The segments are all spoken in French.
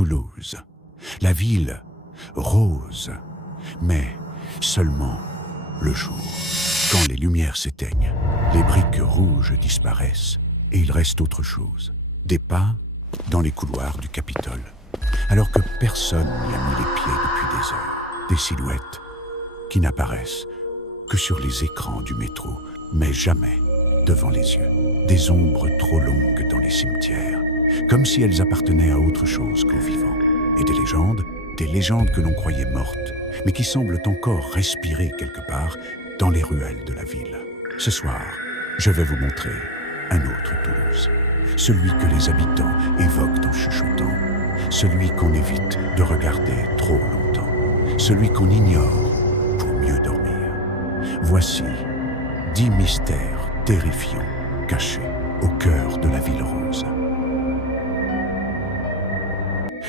Toulouse. La ville rose, mais seulement le jour. Quand les lumières s'éteignent, les briques rouges disparaissent et il reste autre chose. Des pas dans les couloirs du Capitole, alors que personne n'y a mis les pieds depuis des heures. Des silhouettes qui n'apparaissent que sur les écrans du métro, mais jamais devant les yeux. Des ombres trop longues dans les cimetières, comme si elles appartenaient à autre chose qu'aux vivants. Et des légendes que l'on croyait mortes, mais qui semblent encore respirer quelque part dans les ruelles de la ville. Ce soir, je vais vous montrer un autre Toulouse. Celui que les habitants évoquent en chuchotant. Celui qu'on évite de regarder trop longtemps. Celui qu'on ignore pour mieux dormir. Voici 10 mystères terrifiants cachés au cœur de la ville rose.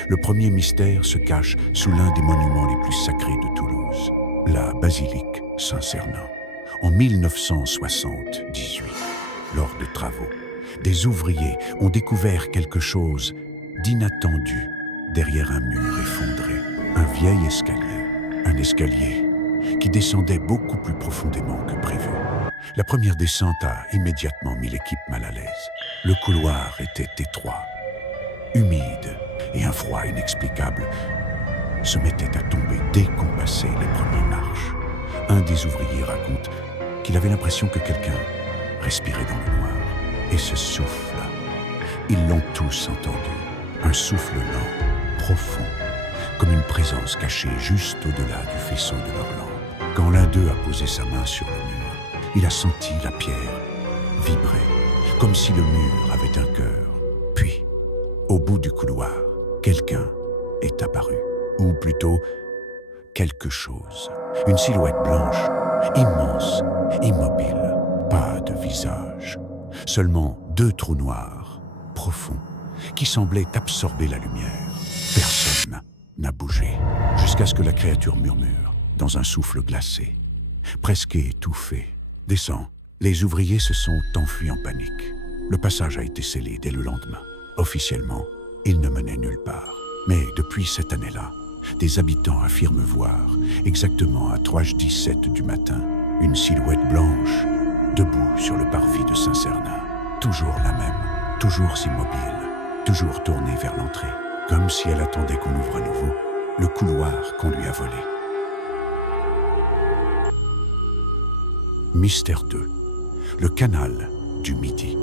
Le premier mystère se cache sous l'un des monuments les plus sacrés de Toulouse, la basilique Saint-Cernin. En 1978, lors de travaux, des ouvriers ont découvert quelque chose d'inattendu derrière un mur effondré. Un vieil escalier. Un escalier qui descendait beaucoup plus profondément que prévu. La première descente a immédiatement mis l'équipe mal à l'aise. Le couloir était étroit, humide, et un froid inexplicable se mettait à tomber dès qu'on passait les premières marches. Un des ouvriers raconte qu'il avait l'impression que quelqu'un respirait dans le noir. Et ce souffle, ils l'ont tous entendu. Un souffle lent, profond, comme une présence cachée juste au-delà du faisceau de leur lampe. Quand l'un d'eux a posé sa main sur le mur, il a senti la pierre vibrer, comme si le mur avait un cœur. Puis, au bout du couloir, quelqu'un est apparu, ou plutôt quelque chose. Une silhouette blanche, immense, immobile, pas de visage. Seulement 2 trous noirs, profonds, qui semblaient absorber la lumière. Personne n'a bougé, jusqu'à ce que la créature murmure, dans un souffle glacé, presque étouffé. Descend. Les ouvriers se sont enfuis en panique. Le passage a été scellé dès le lendemain. Officiellement, il ne menait nulle part. Mais depuis cette année-là, des habitants affirment voir, exactement à 3h17 du matin, une silhouette blanche, debout sur le parvis de Saint-Cernin. Toujours la même, toujours immobile, toujours tournée vers l'entrée, comme si elle attendait qu'on ouvre à nouveau le couloir qu'on lui a volé. Mystère 2. Le canal du Midi.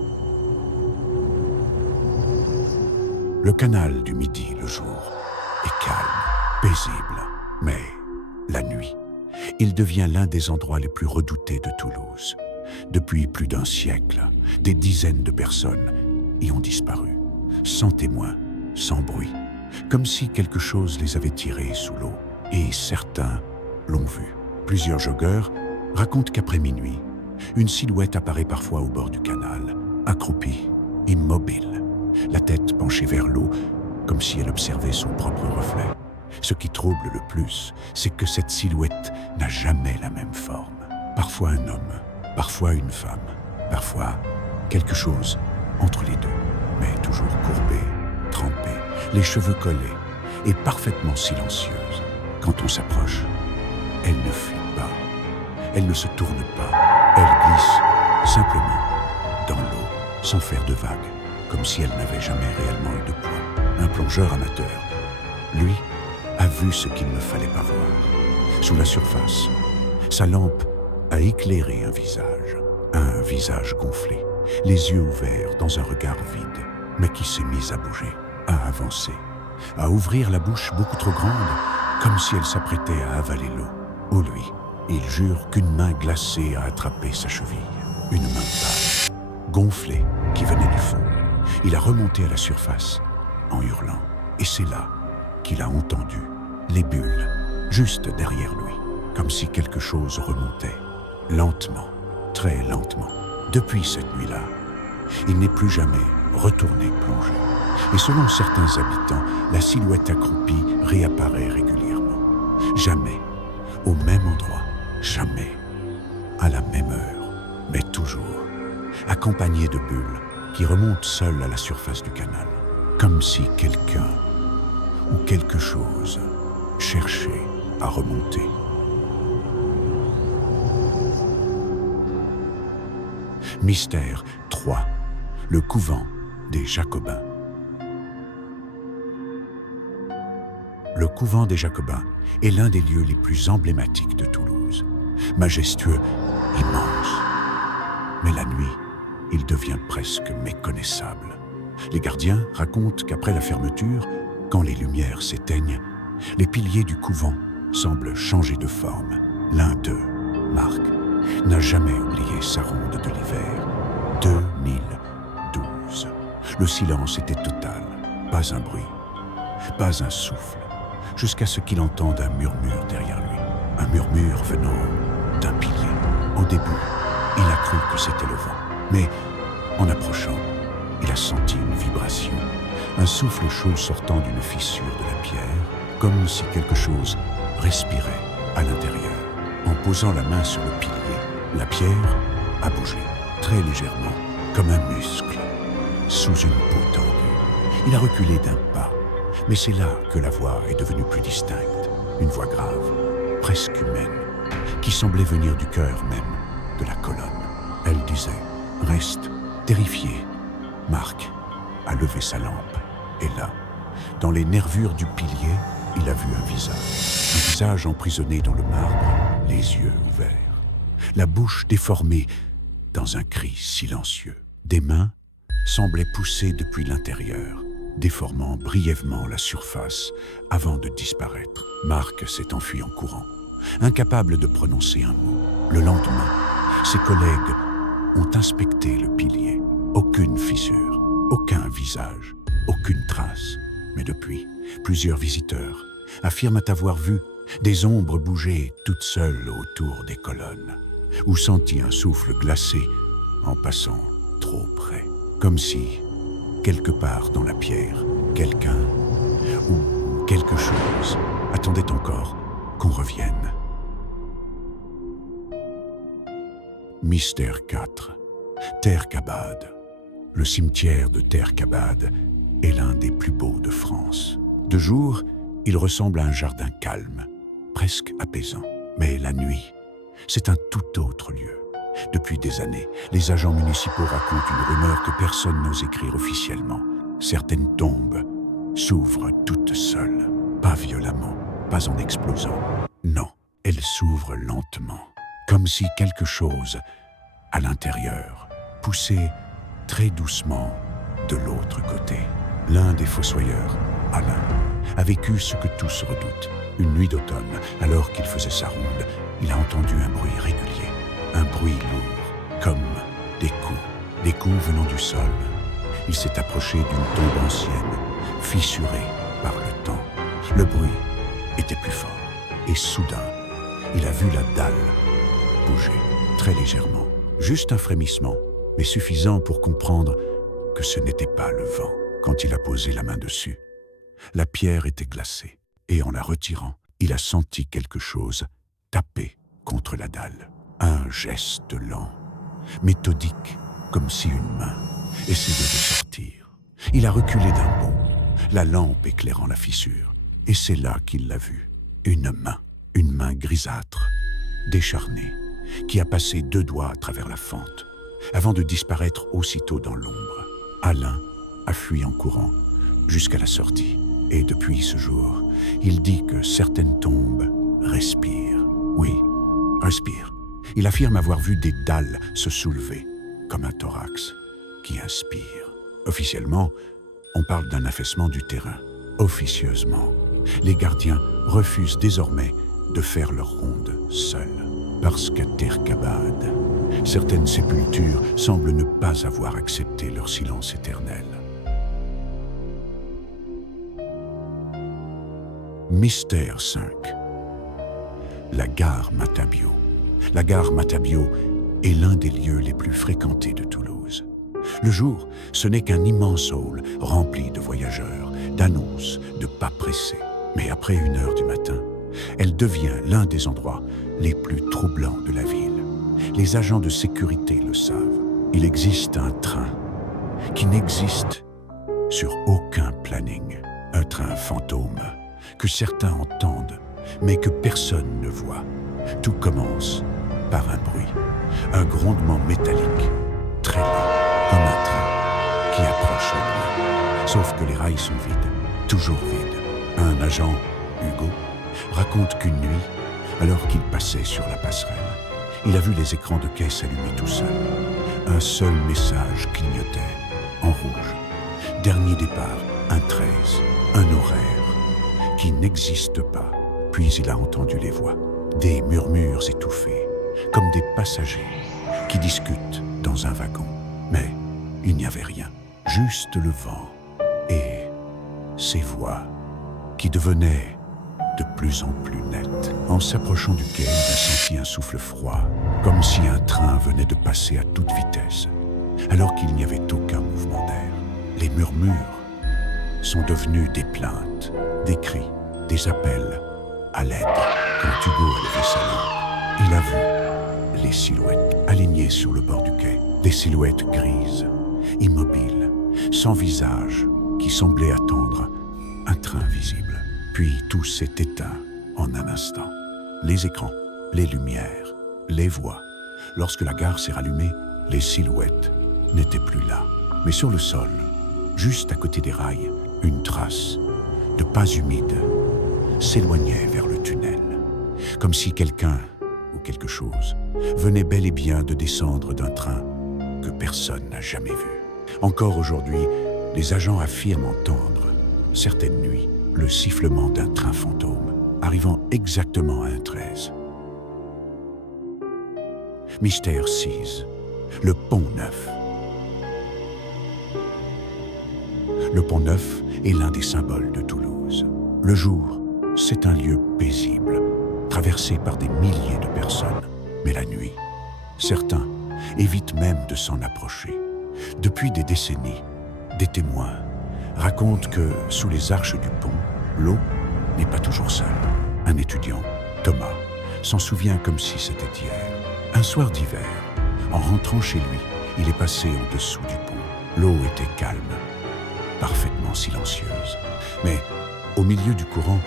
Le canal du Midi, le jour, est calme, paisible, mais la nuit, il devient l'un des endroits les plus redoutés de Toulouse. Depuis plus d'un siècle, des dizaines de personnes y ont disparu, sans témoin, sans bruit, comme si quelque chose les avait tirés sous l'eau. Et certains l'ont vu. Plusieurs joggeurs racontent qu'après minuit, une silhouette apparaît parfois au bord du canal, accroupie, immobile, la tête penchée vers l'eau, comme si elle observait son propre reflet. Ce qui trouble le plus, c'est que cette silhouette n'a jamais la même forme. Parfois un homme, parfois une femme, parfois quelque chose entre les deux, mais toujours courbée, trempée, les cheveux collés et parfaitement silencieuse. Quand on s'approche, elle ne fuit pas, elle ne se tourne pas, elle glisse simplement dans l'eau, sans faire de vagues, comme si elle n'avait jamais réellement eu de poids. Un plongeur amateur, lui, a vu ce qu'il ne fallait pas voir. Sous la surface, sa lampe a éclairé un visage gonflé, les yeux ouverts dans un regard vide, mais qui s'est mis à bouger, à avancer, à ouvrir la bouche beaucoup trop grande, comme si elle s'apprêtait à avaler l'eau. Ou lui, il jure qu'une main glacée a attrapé sa cheville, une main pâle, gonflée, qui venait du fond. Il a remonté à la surface en hurlant, et c'est là qu'il a entendu les bulles, juste derrière lui, comme si quelque chose remontait, lentement, très lentement. Depuis cette nuit-là, il n'est plus jamais retourné plonger. Et selon certains habitants, la silhouette accroupie réapparaît régulièrement. Jamais au même endroit, jamais à la même heure, mais toujours accompagnée de bulles qui remontent seules à la surface du canal, comme si quelqu'un où quelque chose cherchait à remonter. Mystère 3. Le couvent des Jacobins. Le couvent des Jacobins est l'un des lieux les plus emblématiques de Toulouse. Majestueux, immense. Mais la nuit, il devient presque méconnaissable. Les gardiens racontent qu'après la fermeture, quand les lumières s'éteignent, les piliers du couvent semblent changer de forme. L'un d'eux, Marc, n'a jamais oublié sa ronde de l'hiver. 2012. Le silence était total. Pas un bruit, pas un souffle, jusqu'à ce qu'il entende un murmure derrière lui. Un murmure venant d'un pilier. Au début, il a cru que c'était le vent. Mais en approchant, il a senti une vibration, un souffle chaud sortant d'une fissure de la pierre, comme si quelque chose respirait à l'intérieur. En posant la main sur le pilier, la pierre a bougé, très légèrement, comme un muscle, sous une peau tendue. Il a reculé d'un pas, mais c'est là que la voix est devenue plus distincte, une voix grave, presque humaine, qui semblait venir du cœur même de la colonne. Elle disait « Reste terrifié ». Marc a levé sa lampe, et là, dans les nervures du pilier, il a vu un visage emprisonné dans le marbre, les yeux ouverts, la bouche déformée dans un cri silencieux. Des mains semblaient pousser depuis l'intérieur, déformant brièvement la surface avant de disparaître. Marc s'est enfui en courant, incapable de prononcer un mot. Le lendemain, ses collègues ont inspecté le pilier. Aucune fissure, aucun visage, aucune trace. Mais depuis, plusieurs visiteurs affirment avoir vu des ombres bouger toutes seules autour des colonnes, ou senti un souffle glacé en passant trop près. Comme si, quelque part dans la pierre, quelqu'un ou quelque chose attendait encore qu'on revienne. Mystère 4. Terre Cabade. Le cimetière de Terre Cabade est l'un des plus beaux de France. De jour, il ressemble à un jardin calme, presque apaisant. Mais la nuit, c'est un tout autre lieu. Depuis des années, les agents municipaux racontent une rumeur que personne n'ose écrire officiellement. Certaines tombes s'ouvrent toutes seules, pas violemment, pas en explosant. Non, elles s'ouvrent lentement, comme si quelque chose, à l'intérieur, poussait très doucement de l'autre côté. L'un des fossoyeurs, Alain, a vécu ce que tous redoutent. Une nuit d'automne, alors qu'il faisait sa ronde, il a entendu un bruit régulier, un bruit lourd, comme des coups venant du sol. Il s'est approché d'une tombe ancienne, fissurée par le temps. Le bruit était plus fort, et soudain, il a vu la dalle bouger, très légèrement. Juste un frémissement, mais suffisant pour comprendre que ce n'était pas le vent. Quand il a posé la main dessus, la pierre était glacée, et en la retirant, il a senti quelque chose taper contre la dalle. Un geste lent, méthodique, comme si une main essayait de sortir. Il a reculé d'un bond, la lampe éclairant la fissure, et c'est là qu'il l'a vue. Une main grisâtre, décharnée, qui a passé 2 doigts à travers la fente, avant de disparaître aussitôt dans l'ombre. Alain a fui en courant jusqu'à la sortie. Et depuis ce jour, il dit que certaines tombes respirent. Oui, respirent. Il affirme avoir vu des dalles se soulever, comme un thorax qui inspire. Officiellement, on parle d'un affaissement du terrain. Officieusement, les gardiens refusent désormais de faire leur ronde seuls. Parce qu'à Terre Cabade, certaines sépultures semblent ne pas avoir accepté leur silence éternel. Mystère 5. La gare Matabio. La gare Matabio est l'un des lieux les plus fréquentés de Toulouse. Le jour, ce n'est qu'un immense hall rempli de voyageurs, d'annonces, de pas pressés. Mais après 1h du matin, elle devient l'un des endroits les plus troublants de la ville. Les agents de sécurité le savent. Il existe un train qui n'existe sur aucun planning. Un train fantôme que certains entendent, mais que personne ne voit. Tout commence par un bruit, un grondement métallique, très lent, comme un train qui approche au loin. Sauf que les rails sont vides, toujours vides. Un agent, Hugo, raconte qu'une nuit, alors qu'il passait sur la passerelle, il a vu les écrans de caisse allumés tout seuls. Un seul message clignotait, en rouge. Dernier départ, un 13, un horaire, qui n'existe pas. Puis il a entendu les voix, des murmures étouffés, comme des passagers qui discutent dans un wagon. Mais il n'y avait rien, juste le vent et ces voix qui devenaient de plus en plus nettes. En s'approchant du quai, il a senti un souffle froid, comme si un train venait de passer à toute vitesse, alors qu'il n'y avait aucun mouvement d'air. Les murmures sont devenus des plaintes, des cris, des appels à l'aide. Quand Hugo a levé sa lampe, il a vu les silhouettes alignées sur le bord du quai, des silhouettes grises, immobiles, sans visage, qui semblaient attendre un train visible. Puis tout s'est éteint en un instant. Les écrans, les lumières, les voix. Lorsque la gare s'est rallumée, les silhouettes n'étaient plus là. Mais sur le sol, juste à côté des rails, une trace de pas humides s'éloignait vers le tunnel, comme si quelqu'un ou quelque chose venait bel et bien de descendre d'un train que personne n'a jamais vu. Encore aujourd'hui, les agents affirment entendre, certaines nuits, le sifflement d'un train fantôme, arrivant exactement à un 13. Mystère 6, le Pont Neuf. Le Pont Neuf est l'un des symboles de Toulouse. Le jour, c'est un lieu paisible, traversé par des milliers de personnes. Mais la nuit, certains évitent même de s'en approcher. Depuis des décennies, des témoins racontent que, sous les arches du pont, l'eau n'est pas toujours seule. Un étudiant, Thomas, s'en souvient comme si c'était hier. Un soir d'hiver, en rentrant chez lui, il est passé en dessous du pont. L'eau était calme, parfaitement silencieuse. Mais, au milieu du courant,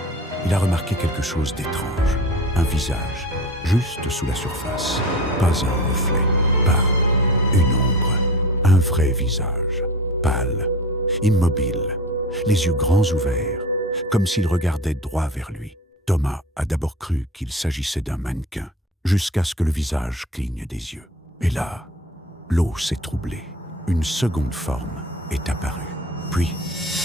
il a remarqué quelque chose d'étrange. Un visage, juste sous la surface. Pas un reflet, pas une ombre. Un vrai visage, pâle, immobile, les yeux grands ouverts, comme s'il regardait droit vers lui. Thomas a d'abord cru qu'il s'agissait d'un mannequin, jusqu'à ce que le visage cligne des yeux. Et là, l'eau s'est troublée. Une seconde forme est apparue. Puis,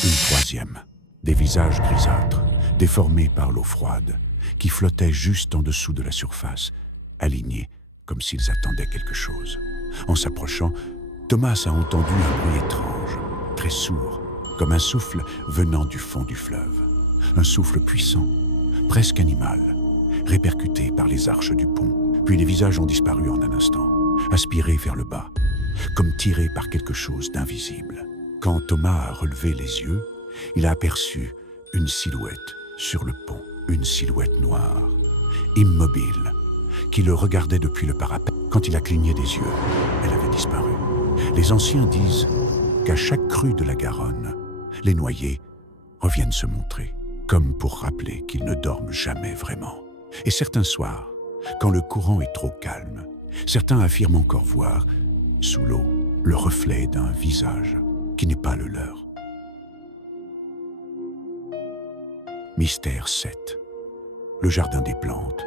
une troisième. Des visages grisâtres, déformés par l'eau froide, qui flottaient juste en dessous de la surface, alignés comme s'ils attendaient quelque chose. En s'approchant, Thomas a entendu un bruit étrange, très sourd, comme un souffle venant du fond du fleuve. Un souffle puissant, presque animal, répercuté par les arches du pont. Puis les visages ont disparu en un instant, aspirés vers le bas, comme tirés par quelque chose d'invisible. Quand Thomas a relevé les yeux, il a aperçu une silhouette sur le pont, une silhouette noire, immobile, qui le regardait depuis le parapet. Quand il a cligné des yeux, elle avait disparu. Les anciens disent qu'à chaque crue de la Garonne, les noyés reviennent se montrer, comme pour rappeler qu'ils ne dorment jamais vraiment. Et certains soirs, quand le courant est trop calme, certains affirment encore voir, sous l'eau, le reflet d'un visage qui n'est pas le leur. Mystère 7. Le Jardin des Plantes.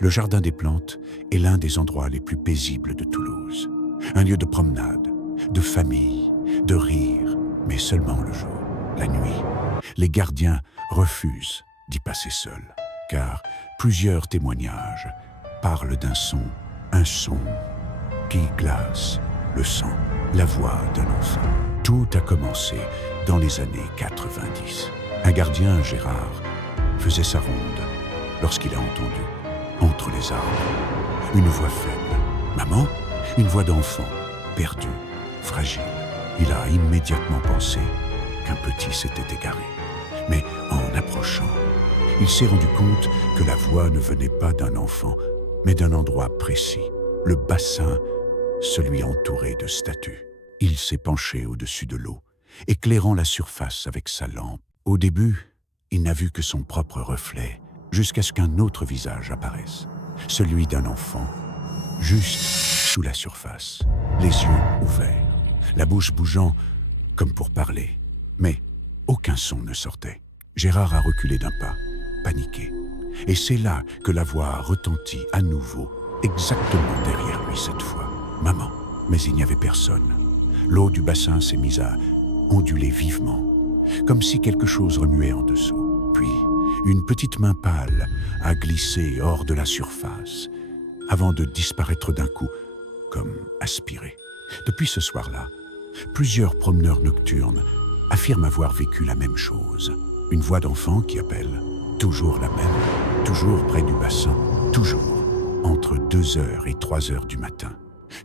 Le Jardin des Plantes est l'un des endroits les plus paisibles de Toulouse. Un lieu de promenade, de famille, de rire, mais seulement le jour. La nuit, les gardiens refusent d'y passer seuls, car plusieurs témoignages parlent d'un son, un son qui glace le sang, la voix d'un enfant. Tout a commencé dans les années 90. Un gardien, Gérard, faisait sa ronde lorsqu'il a entendu, entre les arbres, une voix faible. Maman, une voix d'enfant, perdu, fragile. Il a immédiatement pensé qu'un petit s'était égaré. Mais en approchant, il s'est rendu compte que la voix ne venait pas d'un enfant, mais d'un endroit précis, le bassin, celui entouré de statues. Il s'est penché au-dessus de l'eau, éclairant la surface avec sa lampe. Au début, il n'a vu que son propre reflet, jusqu'à ce qu'un autre visage apparaisse, celui d'un enfant, juste sous la surface, les yeux ouverts, la bouche bougeant comme pour parler, mais aucun son ne sortait. Gérard a reculé d'un pas, paniqué, et c'est là que la voix a retenti à nouveau, exactement derrière lui cette fois. « Maman !» Mais il n'y avait personne. L'eau du bassin s'est mise à onduler vivement, comme si quelque chose remuait en dessous. Puis, une petite main pâle a glissé hors de la surface, avant de disparaître d'un coup, comme aspirée. Depuis ce soir-là, plusieurs promeneurs nocturnes affirment avoir vécu la même chose. Une voix d'enfant qui appelle, toujours la même, toujours près du bassin, toujours entre 2h et 3h du matin.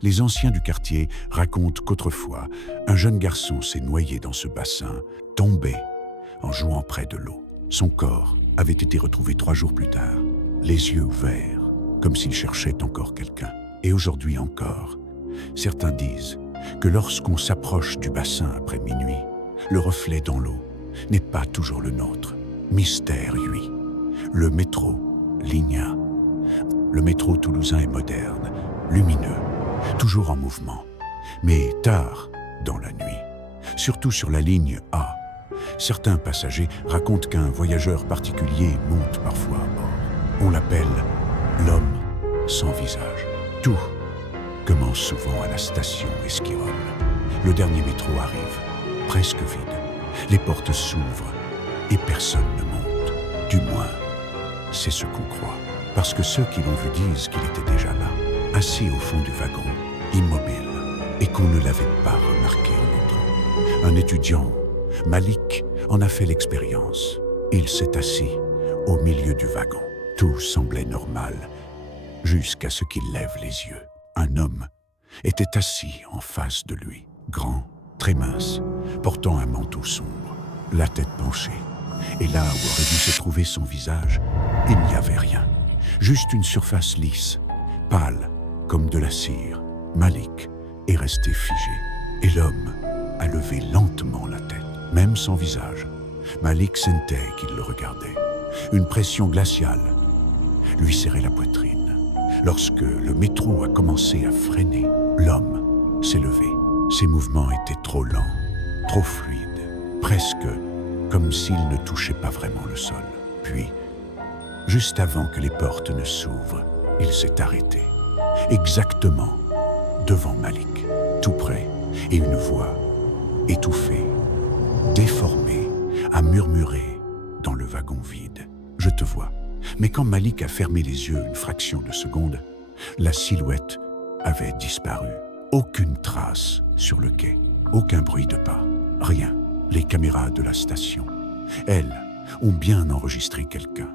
Les anciens du quartier racontent qu'autrefois, un jeune garçon s'est noyé dans ce bassin, tombé en jouant près de l'eau. Son corps avait été retrouvé 3 jours plus tard, les yeux ouverts, comme s'il cherchait encore quelqu'un. Et aujourd'hui encore, certains disent que lorsqu'on s'approche du bassin après minuit, le reflet dans l'eau n'est pas toujours le nôtre. Mystère, lui. Le métro, ligne 1. Le métro toulousain est moderne, lumineux, toujours en mouvement, mais tard dans la nuit. Surtout sur la ligne A. Certains passagers racontent qu'un voyageur particulier monte parfois à bord. On l'appelle l'homme sans visage. Tout commence souvent à la station Esquirol. Le dernier métro arrive, presque vide. Les portes s'ouvrent et personne ne monte. Du moins, c'est ce qu'on croit. Parce que ceux qui l'ont vu disent qu'il était déjà là, assis au fond du wagon, immobile, et qu'on ne l'avait pas remarqué en entrant. Un étudiant, Malik, en a fait l'expérience. Il s'est assis au milieu du wagon. Tout semblait normal, jusqu'à ce qu'il lève les yeux. Un homme était assis en face de lui, grand, très mince, portant un manteau sombre, la tête penchée. Et là où aurait dû se trouver son visage, il n'y avait rien. Juste une surface lisse, pâle, comme de la cire. Malik est resté figé. Et l'homme a levé lentement la tête, même sans visage. Malik sentait qu'il le regardait. Une pression glaciale lui serrait la poitrine. Lorsque le métro a commencé à freiner, l'homme s'est levé. Ses mouvements étaient trop lents, trop fluides, presque comme s'il ne touchait pas vraiment le sol. Puis, juste avant que les portes ne s'ouvrent, il s'est arrêté, exactement devant Malik, tout près, et une voix étouffée, déformée, a murmuré dans le wagon vide. « Je te vois ». Mais quand Malik a fermé les yeux une fraction de seconde, la silhouette avait disparu. Aucune trace sur le quai, aucun bruit de pas, rien. Les caméras de la station, elles, ont bien enregistré quelqu'un.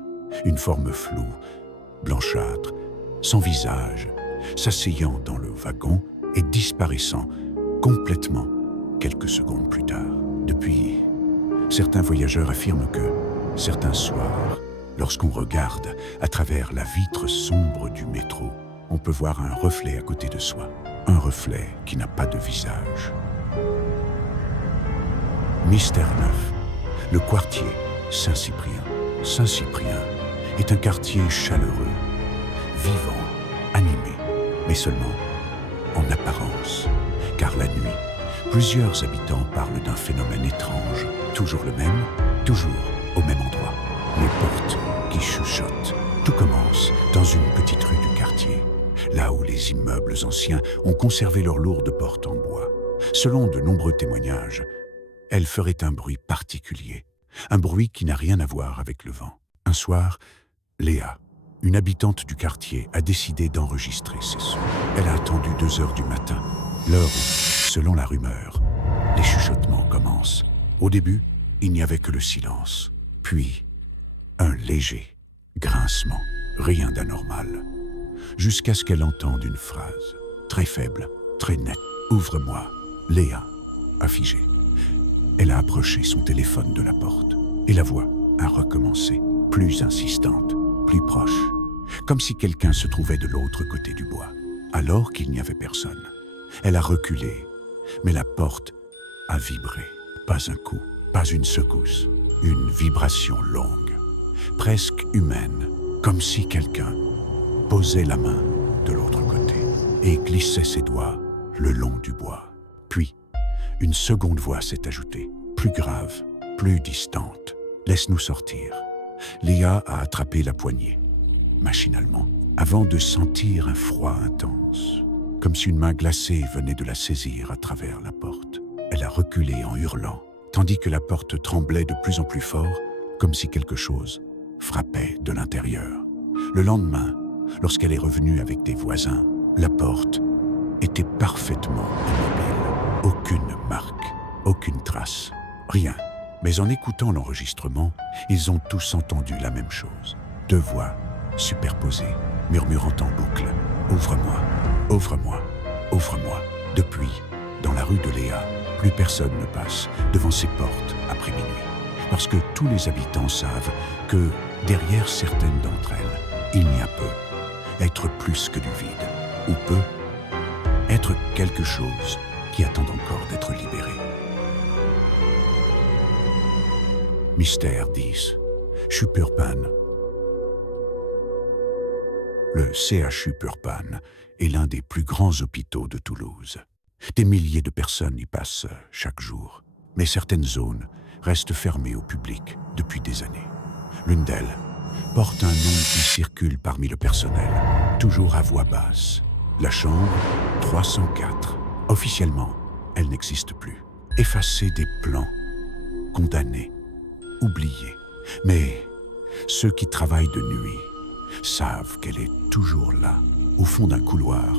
Une forme floue, blanchâtre, sans visage, s'asseyant dans le wagon et disparaissant complètement quelques secondes plus tard. Depuis, certains voyageurs affirment que certains soirs, lorsqu'on regarde à travers la vitre sombre du métro, on peut voir un reflet à côté de soi. Un reflet qui n'a pas de visage. Mystère 9. Le quartier Saint-Cyprien. Saint-Cyprien est un quartier chaleureux, vivant, animé, mais seulement en apparence. Car la nuit, plusieurs habitants parlent d'un phénomène étrange. Toujours le même, toujours au même endroit. Les portes qui chuchotent. Tout commence dans une petite rue du quartier, là où les immeubles anciens ont conservé leurs lourdes portes en bois. Selon de nombreux témoignages, elle ferait un bruit particulier, un bruit qui n'a rien à voir avec le vent. Un soir, Léa, une habitante du quartier, a décidé d'enregistrer ces sons. Elle a attendu 2h du matin, l'heure où, selon la rumeur, les chuchotements commencent. Au début, il n'y avait que le silence, puis un léger grincement, rien d'anormal, jusqu'à ce qu'elle entende une phrase, très faible, très nette. « Ouvre-moi ». Léa a figé. Elle a approché son téléphone de la porte, et la voix a recommencé, plus insistante, plus proche, comme si quelqu'un se trouvait de l'autre côté du bois. Alors qu'il n'y avait personne, elle a reculé, mais la porte a vibré. Pas un coup, pas une secousse, Une vibration longue, presque humaine, comme si quelqu'un posait la main de l'autre côté et glissait ses doigts le long du bois. Puis, une seconde voix s'est ajoutée, plus grave, plus distante. « Laisse-nous sortir ». Léa a attrapé la poignée, machinalement, avant de sentir un froid intense, comme si une main glacée venait de la saisir à travers la porte. Elle a reculé en hurlant, tandis que la porte tremblait de plus en plus fort, comme si quelque chose frappait de l'intérieur. Le lendemain, lorsqu'elle est revenue avec des voisins, la porte était parfaitement immobile. Aucune marque, aucune trace, rien. Mais en écoutant l'enregistrement, ils ont tous entendu la même chose. Deux voix superposées, murmurant en boucle « Ouvre-moi, ouvre-moi, ouvre-moi ». Depuis, dans la rue de Léa, plus personne ne passe devant ces portes après minuit. Parce que tous les habitants savent que derrière certaines d'entre elles, il n'y a peu, être plus que du vide, ou peu, être quelque chose qui attend encore d'être libéré. Mystère 10. Schupurpan. Le CHU Purpan est l'un des plus grands hôpitaux de Toulouse. Des milliers de personnes y passent chaque jour, mais certaines zones restent fermées au public depuis des années. L'une d'elles porte un nom qui circule parmi le personnel, toujours à voix basse. La chambre 304. Officiellement, elle n'existe plus. Effacée des plans, condamnée, oubliée. Mais ceux qui travaillent de nuit savent qu'elle est toujours là, au fond d'un couloir,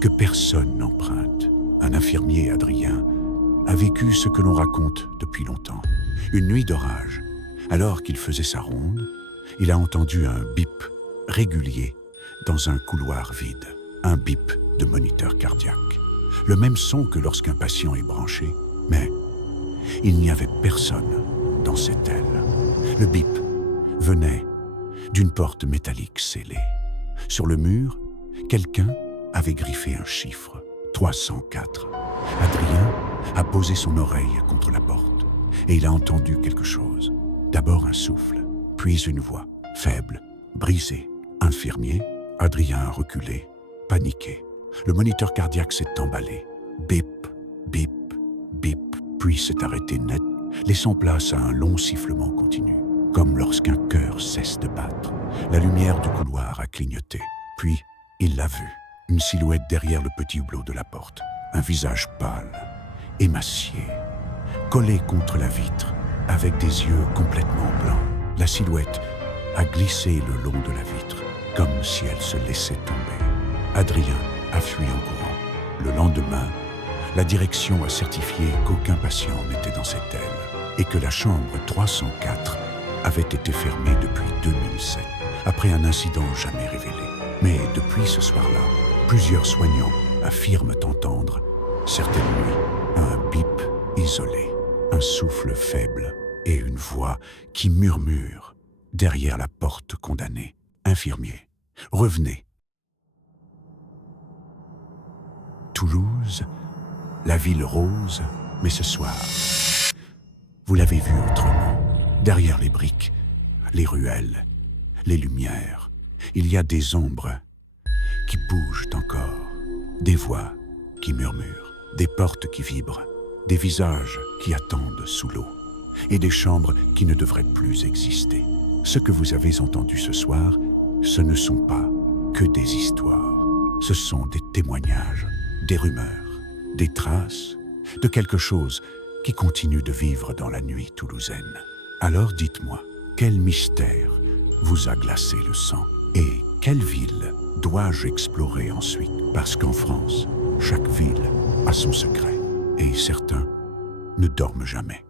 que personne n'emprunte. Un infirmier, Adrien, a vécu ce que l'on raconte depuis longtemps. Une nuit d'orage, alors qu'il faisait sa ronde, il a entendu un bip régulier dans un couloir vide. Un bip de moniteur cardiaque. Le même son que lorsqu'un patient est branché, mais il n'y avait personne dans cette aile. Le bip venait d'une porte métallique scellée. Sur le mur, quelqu'un avait griffé un chiffre, 304. Adrien a posé son oreille contre la porte et il a entendu quelque chose. D'abord un souffle, puis une voix, faible, brisée. Infirmier, Adrien a reculé, paniqué. Le moniteur cardiaque s'est emballé. Bip, bip, bip, puis s'est arrêté net, laissant place à un long sifflement continu, comme lorsqu'un cœur cesse de battre. La lumière du couloir a clignoté. Puis, il l'a vu. Une silhouette derrière le petit hublot de la porte. Un visage pâle, émacié, collé contre la vitre, avec des yeux complètement blancs. La silhouette a glissé le long de la vitre, comme si elle se laissait tomber. Adrien a fui en courant. Le lendemain, la direction a certifié qu'aucun patient n'était dans cette aile et que la chambre 304 avait été fermée depuis 2007, après un incident jamais révélé. Mais depuis ce soir-là, plusieurs soignants affirment entendre, certaines nuits, un bip isolé, un souffle faible et une voix qui murmure derrière la porte condamnée. Infirmier, revenez. Toulouse, la ville rose, mais ce soir, vous l'avez vu autrement. Derrière les briques, les ruelles, les lumières, il y a des ombres qui bougent encore, des voix qui murmurent, des portes qui vibrent, des visages qui attendent sous l'eau et des chambres qui ne devraient plus exister. Ce que vous avez entendu ce soir, ce ne sont pas que des histoires, ce sont des témoignages, des rumeurs, des traces de quelque chose qui continue de vivre dans la nuit toulousaine. Alors dites-moi, quel mystère vous a glacé le sang et quelle ville dois-je explorer ensuite? Parce qu'en France, chaque ville a son secret et certains ne dorment jamais.